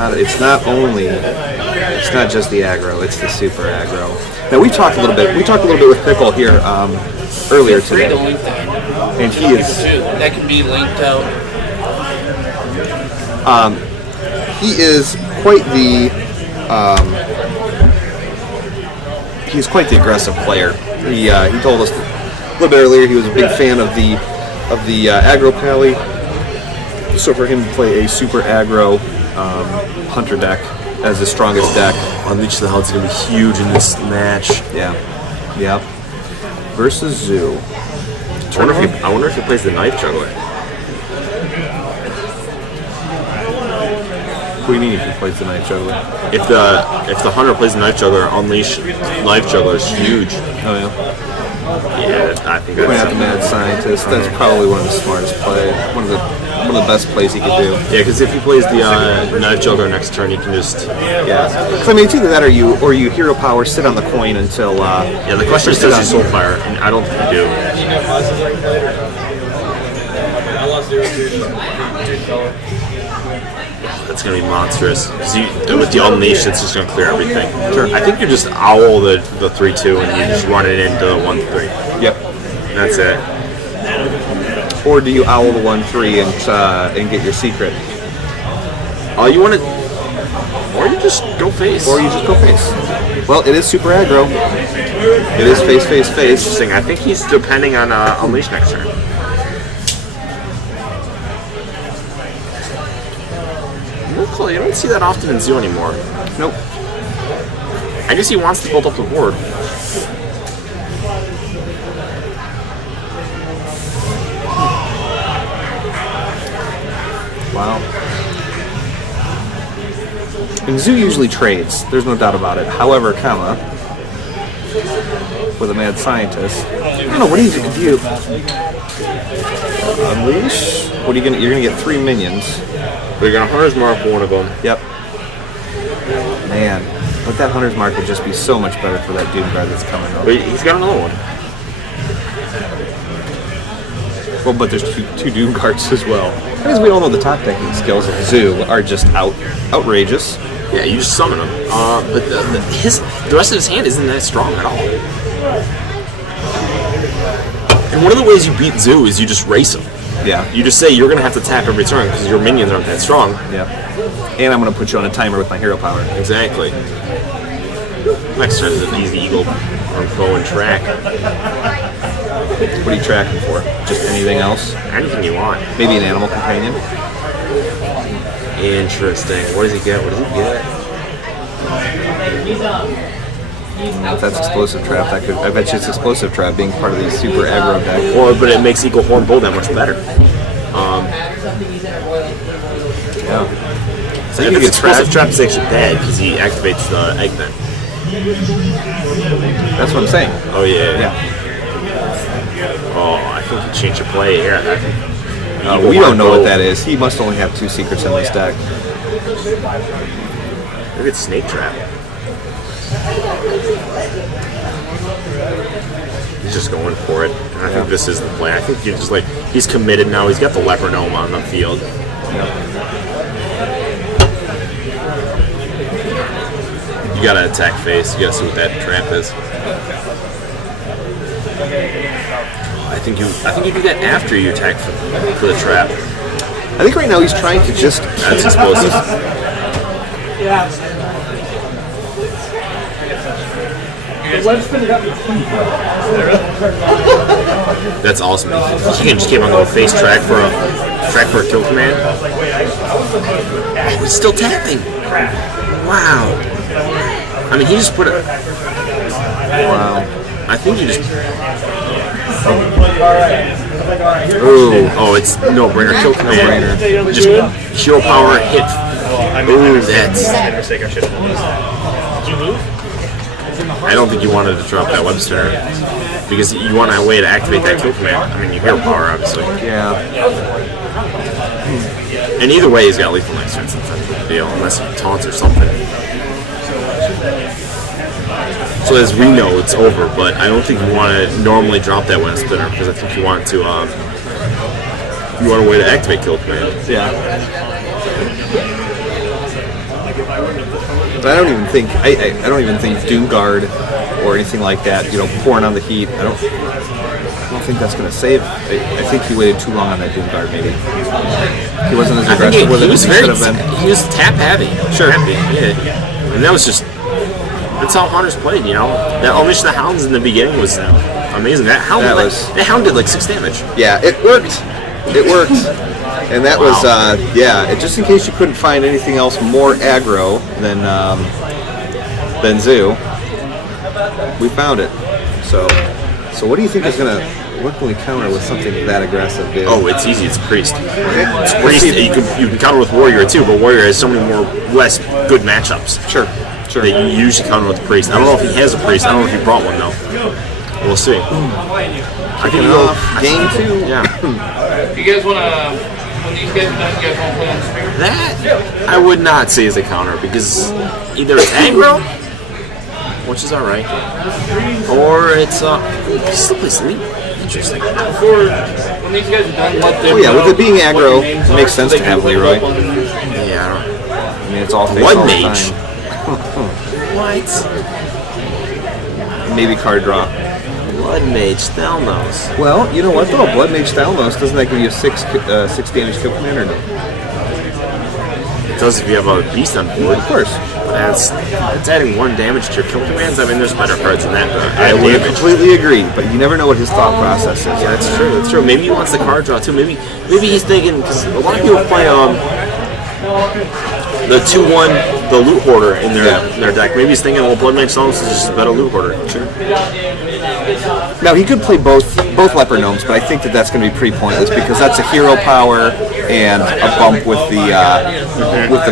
It's not just the aggro. It's the super aggro. Now we talked a little bit with Pickle here earlier today, and he is that can be linked out. He is quite the he's quite the aggressive player. He told us a little bit earlier he was a big fan of the aggro pally. So for him to play a super aggro hunter deck as his strongest deck, Unleash the Hell is going to be huge in this match. yeah, versus Zoo. I wonder if he plays the Knife Juggler. What do you mean if he plays the Knife Juggler? If the Hunter plays the Knife Juggler, Unleash Knife Juggler is huge. Oh yeah. Yeah, I think Point out that's the Mad Scientist. That's probably one of the smartest plays. One of the best plays he could do. yeah, because if he plays the Knife Juggler next turn, he can just Yeah. I mean, it's either that or you hero power, sit on the coin until. yeah. The question is, does he Soulfire? And I don't think he do. That's gonna be monstrous. Because with the Unleash, it's just gonna clear everything. Sure. I think you just owl the 3/2 and you just run it into the 1/3. Yep. That's it. Or do you owl the 1/3 and get your secret? You want to, or you just go face. Or you just go face. Well, it is super aggro. It is face. Interesting. I think he's depending on Unleash next turn. Cool. You don't see that often in Zoo anymore. Nope. I guess he wants to build up the board. Wow. And Zoo usually trades. There's no doubt about it. However, with a Mad Scientist. I don't know. What do you do? Unleash? What are you gonna? You're gonna get 3 minions. We're gonna Hunter's Mark one of them. Yep. Man, but that Hunter's Mark would just be so much better for that Doom Guard that's coming up. But he's got another one. Well, but there's two Doom Guards as well. Because we all know the top decking skills of Zoo are just outrageous. Yeah, you just summon him. But the rest of his hand isn't that strong at all. And one of the ways you beat Zoo is you just race him. Yeah. You just say you're going to have to tap every turn because your minions aren't that strong. Yeah. And I'm going to put you on a timer with my hero power. Exactly. Next turn is an easy eagle or bow and track. What are you tracking for? Just anything else? Anything you want. Maybe an animal companion? Interesting. What does he get? If that's explosive trap, I bet you it's explosive trap being part of the super aggro deck. But it makes Eagle Horn Bull that much better. Yeah. So if it's explosive trap is actually bad because he activates the egg then. That's what I'm saying. Oh yeah. Yeah. Oh, I think he changed your play here. We don't know what that is. He must only have 2 secrets in this deck. Maybe it's Snake Trap. He's just going for it. And I think this is the play. I think he's just he's committed now. He's got the Leper Gnome on the field. You gotta attack face. You gotta see what that trap is. I think you do that after you attack for the trap. I think right now he's trying to just... That's explosive. That's awesome. He can just keep on going face track for a kill command. Oh, he's still tapping. Wow. I mean, he just put it. Wow. I think he just. Ooh. Oh, it's no brainer kill command. Just hero power hit. Ooh, that's. I don't think you wanted to drop that web spinner because you want a way to activate that kill command. I mean, you hero power, obviously. Yeah. And either way, he's got lethal next turn. It's not a deal, unless he taunts or something. So as we know, it's over. But I don't think you want to normally drop that web spinner because I think you want to. You want a way to activate kill command. Yeah. But I don't even think I don't even think Doomguard or anything like that. You know, pouring on the heat. I don't think that's going to save. I think he waited too long on that Doomguard. Maybe he wasn't as aggressive with it as he should have been. He was tap heavy. Sure. Yeah. And that was just. That's how Hunters played, you know. That Unleash the Hounds in the beginning was amazing. That Hound did like 6 damage. Yeah, it worked. It worked. And that was, just in case you couldn't find anything else more aggro than Zoo, we found it. So what do you think is what can we counter with something that aggressive, dude? Oh, it's easy. It's Priest. Okay. It's Priest. You can counter with Warrior too, but Warrior has so many more less good matchups. Sure. That you usually counter with Priest. I don't know if he has a Priest. I don't know if he brought one though. We'll see. I can go game 2. Yeah. You guys wanna? When these guys are done, you guys wanna play on the spear? That I would not say is a counter because either it's aggro, which is alright, or it's he still plays Sleep. Interesting. When these guys are done, let them. Oh yeah, with it being aggro, it makes sense to have Leroy. Yeah, I mean, it's all face Blood all the Mage. time. What? Maybe card draw. Blood Mage Thalmos. Well, you know what though? Blood Mage Thalmos, doesn't that give you a 6 damage kill command or no? It does if you have a beast on board. Of course. It's adding 1 damage to your kill commands. I mean, there's better cards than that. I would completely agree, but you never know what his thought process is. Yeah, that's true. That's true. Maybe he wants the card draw too. Maybe he's thinking because a lot of people play the 2/1, the Loot Hoarder in their deck. Maybe he's thinking, well, Blood Mage Thalmos is just a better Loot Hoarder. Sure. Now he could play both Leper Gnomes, but I think that's going to be pretty pointless because that's a hero power and a bump with the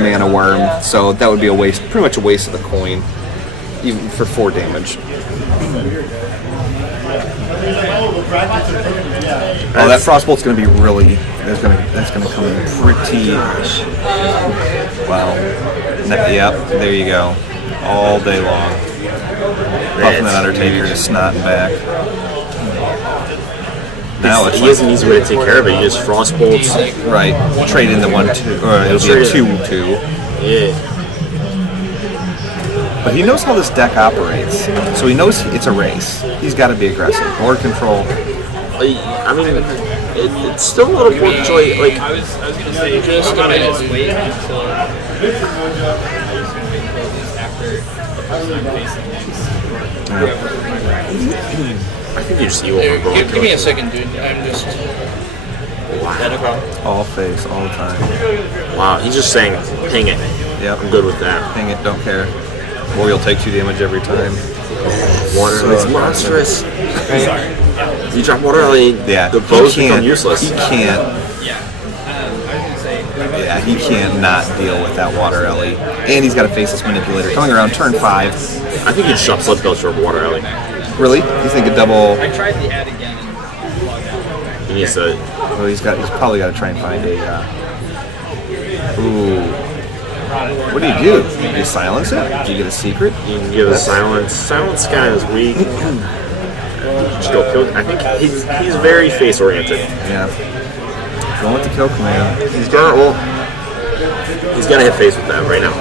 Mana Worm. So that would be pretty much a waste of the coin, even for 4 damage. Oh, that Frostbolt's going to be really. That's going to come in pretty. Wow. Yep. There you go. All day long. Puffing that Undertaker just snotting back. Now he has an easy way to take care of it. He just Frostbolts. Right. Trade in the 1/2, or it'll be a 2/2. Yeah. But he knows how this deck operates, so he knows it's a race. He's got to be aggressive. More control. I mean, it's still a little more joy. Like I was gonna say, just a minute. Wait until I think you just evil one, bro. Give me a second, dude. I'm just. Wow. All face, all the time. Wow, he's just saying, ping it. Yep. I'm good with that. Hang it, don't care. Or you'll take 2 damage every time. Water, it's monstrous. You drop water early, the bows become useless. He can't. Yeah, he can't not deal with that Water Ellie. And he's got to face this Manipulator. Coming around turn 5. I think you'd shove Sludge Belcher over Water Ellie. Really? You think a double... I tried the ad again. He needs to... Well, he's probably got to try and find a... Ooh. What do? You silence it? Do you get a secret? You can give a silence. Silence kind of is weak. Just go kill. I think he's very face oriented. Yeah. Going with the kill command. He's got to hit face with that right now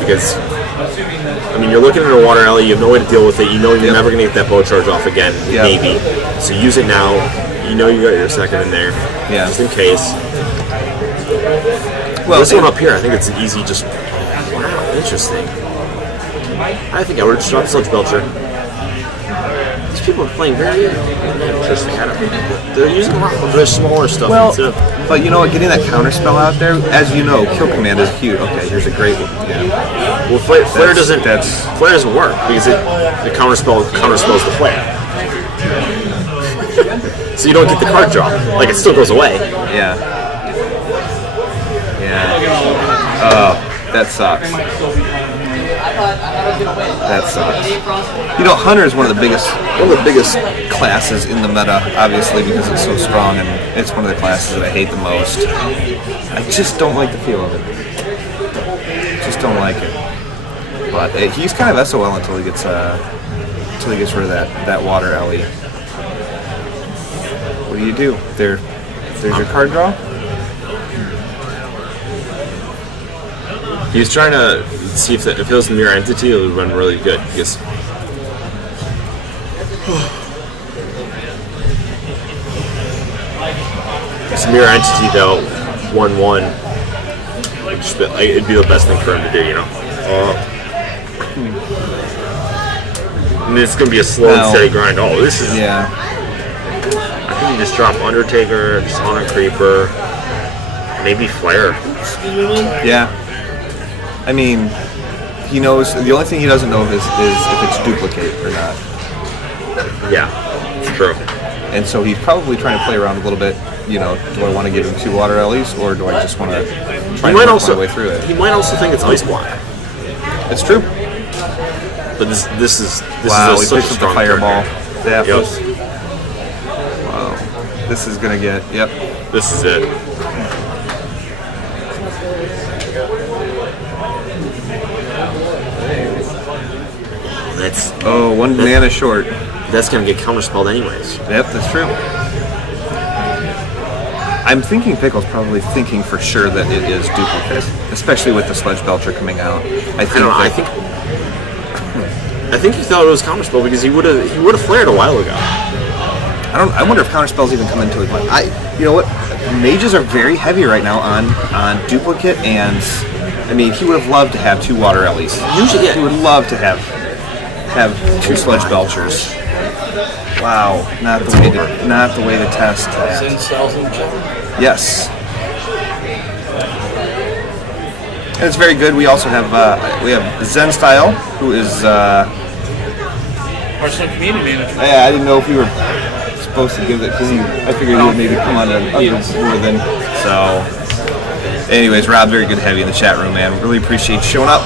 because I mean you're looking at a Water Ellie. You have no way to deal with it. You know you're never gonna get that bow charge off again. Maybe. So use it now. You know you got your second in there. Yeah. Just in case. Well, this one up here, I think it's an easy. Just wow, interesting. I think I would just drop Sludge Belcher. These people are playing very interesting. They're using a lot of their smaller stuff. Well, but you know what? Getting that counter spell out there, as you know, kill command is huge. Okay, here's a great one. Yeah. Well, Flare doesn't work because the counter spells the flare. So you don't get the card draw. Like it still goes away. Yeah. Yeah. Oh, that sucks. That sucks. You know, Hunter is one of the biggest classes in the meta, obviously because it's so strong, and it's one of the classes that I hate the most. I just don't like the feel of it. Just don't like it. But he's kind of SOL until he gets rid of that Water Ellie. What do? There's your card draw. He was trying to see if it was a mirror entity, it would run really good. Because it's a mirror entity, though. 1/1. It'd be the best thing for him to do, you know. And it's gonna be a slow and steady grind. Oh, this is. Yeah. I think you just drop Undertaker, Sonic Creeper, maybe Flare. Yeah. I mean, he knows. The only thing he doesn't know is if it's duplicate or not. Yeah, it's true. And so he's probably trying to play around a little bit. You know, do I want to give him 2 water Ellies, or do I just want to try and work my way through it? He might also think it's Ice Block. It's true. But this is wow, is we such picked a up strong the fireball. Yep. Wow. This is gonna get. Yep. This is it. That's one mana short. That's gonna get counterspelled anyways. Yep, that's true. I'm thinking Pickle's probably thinking for sure that it is duplicate, especially with the Sludge Belcher coming out. I think he thought it was counterspell because he would have flared a while ago. I wonder if counterspells even come into it. You know what? Mages are very heavy right now on duplicate, and I mean he would have loved to have 2 water Ellies. Usually, yeah. He would love to have 2 Sludge Belchers. Wow, not the way to test that. Zen styles in chat. Yes. And it's very good. We also have Zen Style, who is Hearthstone community manager. I didn't know if we were supposed to give it because I figured he would maybe come on more than so. Anyways, Rob, very good heavy in the chat room, man. Really appreciate you showing up.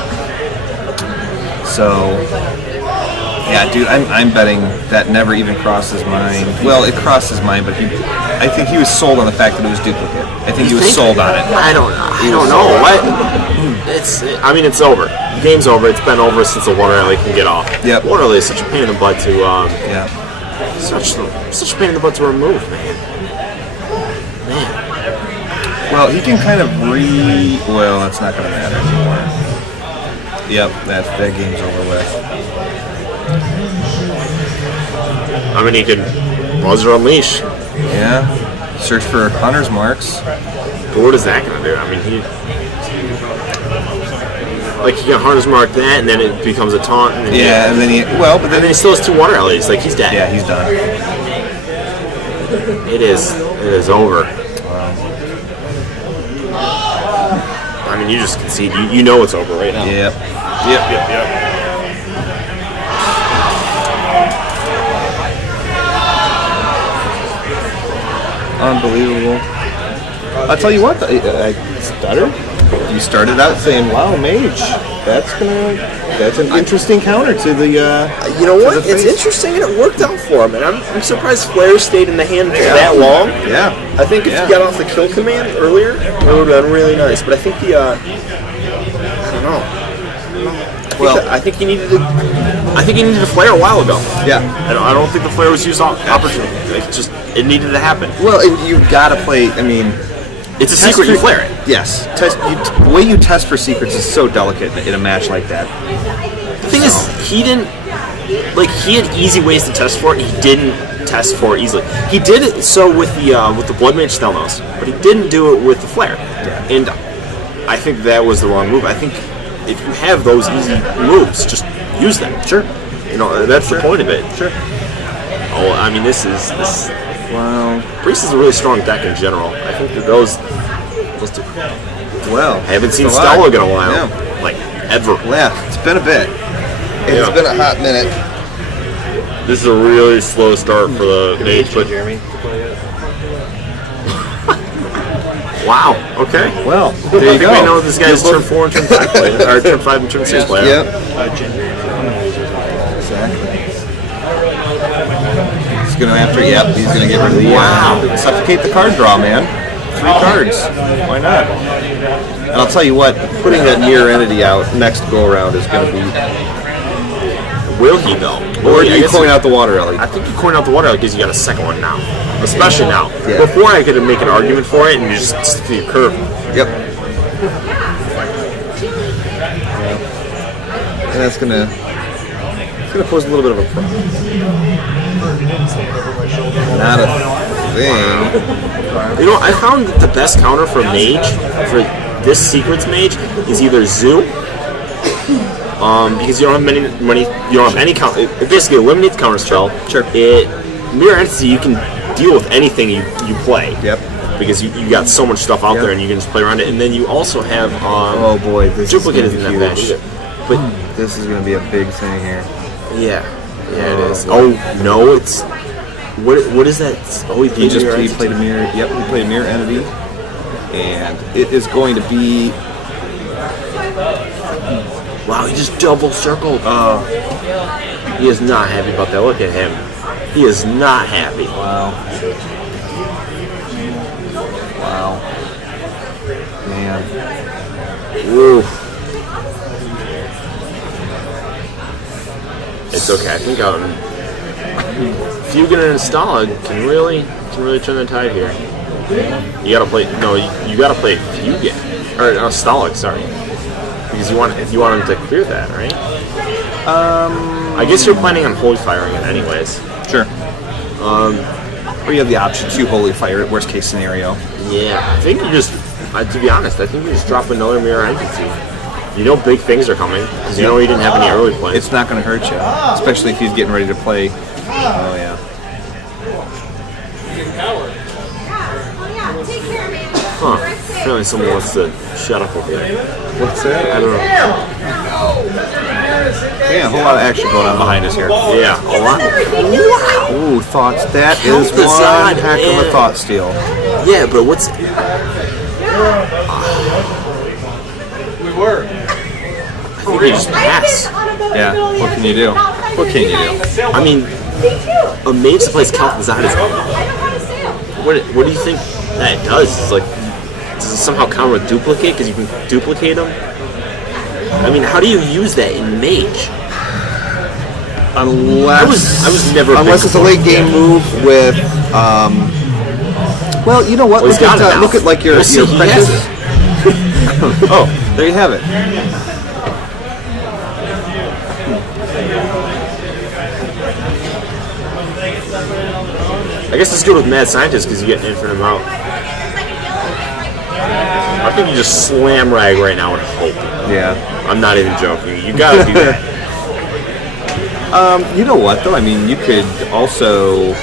So. Yeah, dude, I'm betting that never even crossed his mind. Well, it crossed his mind, but I think he was sold on the fact that it was duplicate. I think he was sold on it. I don't know. I mean, it's over. The game's over. It's been over since the water alley can get off. Yep. Water alley is such a pain in the butt to yeah. Such a pain in the butt to remove, man. Well, he can kind of well, that's not going to matter anymore. Yep, that game's over with. I mean, he could Buzzer Unleash. Yeah. Search for hunter's marks. But what is that going to do? I mean, he can hunter's mark that, and then it becomes a taunt. And then he still has 2 water alleys. Like, he's dead. Yeah, he's done. It is over. I mean, you just concede. You know it's over right now. Yep. Unbelievable. I'll tell you what, I stuttered. You started out saying, wow, Mage, that's an interesting counter to the you know what? It's interesting and it worked out for him. And I'm surprised Flare stayed in the hand for that long. Yeah. I think if he got off the kill command earlier, it would have been really nice. But I think I don't know. I think he needed to flare a while ago. Yeah. I don't think the flare was used opportunity. It needed to happen. Well, you've got to play. I mean, it's a secret. You flare it. Yes. The way you test for secrets is so delicate in a match like that. The thing is, he didn't. He had easy ways to test for it. He didn't test for it easily. He did it so with the Blood Mage Stelnos, but he didn't do it with the flare. Yeah. And I think that was the wrong move. I think if you have those easy moves, just use them. Sure. You know, that's the point of it. Sure. Oh, I mean, this. Wow. Priest is a really strong deck in general. I think that those two. Well, I haven't seen Stella in a while. Yeah. Like, ever. Yeah, it's been a bit. It's been a hot minute. This is a really slow start for the Mage, but Jeremy to play it. wow. Okay. Well, I there you think go. we know this guy's turn 4 and turn 5 player, or turn 5 and turn 6 player. Yep. Exactly. He's going to he's going to get rid of the suffocate the card draw, man. 3 cards. Why not? And I'll tell you what, putting that mirror entity out next go around is going to be. Will he though? Or do you coin out the water alley? I think you coin out the water alley because you got a second one now, especially now. Yeah. Before I could make an argument for it and you just stick to your curve. Yep. and that's gonna pose a little bit of a problem. Not a thing. You know, I found that the best counter for mage, for this secrets mage, is either Zoo, because you don't have any counter. It basically eliminates counter spell. Sure. Mirror Entity, you can deal with anything you play. Yep. Because you got so much stuff out there and you can just play around it. And then you also have oh boy, this duplicate is in gonna that be huge. match. But this is going to be a big thing here. yeah, it is. Oh no, it's what is that? Oh, he played a mirror. Yep, he played a mirror entity, and it is going to be. Wow, he just double circled. He is not happy about that. Look at him. He is not happy. Wow. Man. Oof. It's okay. I think Fugan and Installa can really turn the tide here. You gotta play. No, you gotta play Fugan or Installa. Sorry, because you want him to clear that, right? I guess you're planning on holy firing it anyways. Sure. Or you have the option to holy fire it. Worst case scenario. Yeah, I think you just. To be honest, I think you just drop another mirror entity. You know big things are coming, because you know he didn't have any early plays. It's not going to hurt you, especially if he's getting ready to play. Oh, yeah. Huh. Apparently someone wants to shut up over there. What's that? I don't know. Yeah, a whole lot of action going on behind us here. Yeah, a lot. Ooh, thoughts. That is one heck of a thought steal. Yeah, but what's... We were. I think you just pass. Yeah, what can you do? What can you do? I mean, a mage that plays Kalthazat is... What do you think that does? It's like, does it somehow counter with duplicate because you can duplicate them? I mean, how do you use that in mage? Unless I was never. Unless it's a late game move with. Well, you know what? Well, look at like your apprentice. Oh, there you have it. I guess it's good with Mad Scientist because you get an infinite amount. I think you just slam rag right now and hope. Yeah. I'm not even joking. You gotta do that. You know what though? I mean, you could also.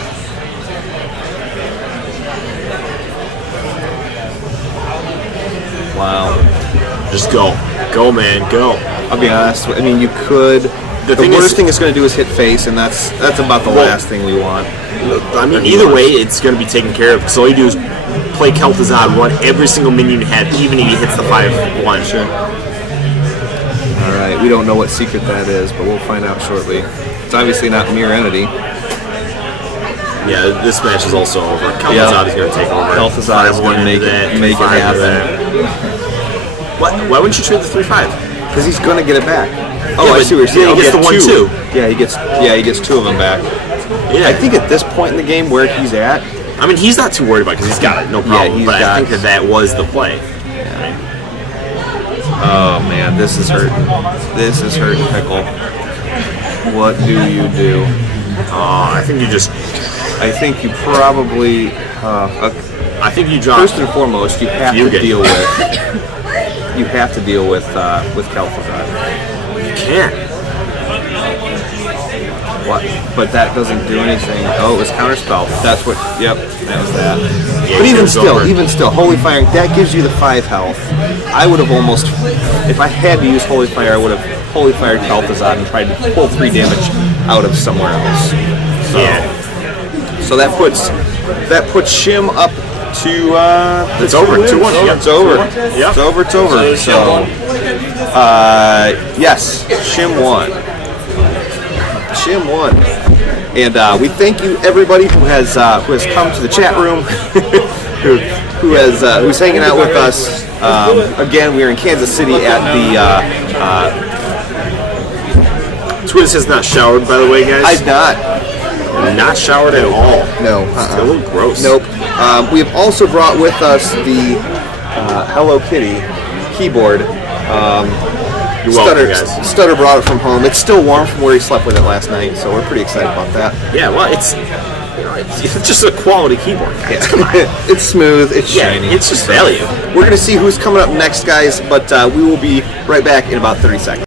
Wow. Just go, man, go. I'll be honest. I mean, you could. The worst thing it's going to do is hit face, and that's about the last thing we want. I mean, either way, it's going to be taken care of. Because all you do is play Kel'Thuzad, run every single minion you have, even if he hits the 5/1. Sure. All right, we don't know what secret that is, but we'll find out shortly. It's obviously not Mirror Entity. Yeah, this match is also over. Kel'Thuzad is going to take over. Kel'Thuzad is going to make it happen. Why wouldn't you trade the 3/5? Because he's going to get it back. Oh, yeah, I see what you're saying. He gets the 1/2. Yeah, he gets two of them back. Yeah. I think at this point in the game where he's at, I mean, he's not too worried about it because he's got it, no problem. Yeah, but I think that was the play. Yeah. Oh man, this is hurting. This is hurting, Pickle. What do you do? I think you just. I think you probably. I think you drop. First and foremost, you have to deal with. You have to deal with Kel'Thuzad. You can't. What? But that doesn't do anything. Oh, it was counterspell. That's what. Yep, that was that. Yeah, but even still, Holy Fire, that gives you the 5 health. I would have almost, if I had to use Holy Fire, I would have Holy Fired Kel'Thuzad and tried to pull 3 damage out of somewhere else. So, yeah. So that puts Shim up to. It's over. 2-1. Oh, it's over. Yeah. It's over. It's over. So, yes, Shim won. Shim won, and we thank you everybody who has come to the chat room, who's hanging out with us. Again, we are in Kansas City at the. Twiz has not showered, by the way, guys. I've not. Not showered at all. No. It's a little gross. Nope. We have also brought with us the Hello Kitty keyboard. You're welcome, guys. Stutter brought it from home. It's still warm from where he slept with it last night, so we're pretty excited about that. Yeah, well, it's just a quality keyboard, guys. Come on. It's smooth. It's shiny. It's just value. We're going to see who's coming up next, guys, but we will be right back in about 30 seconds.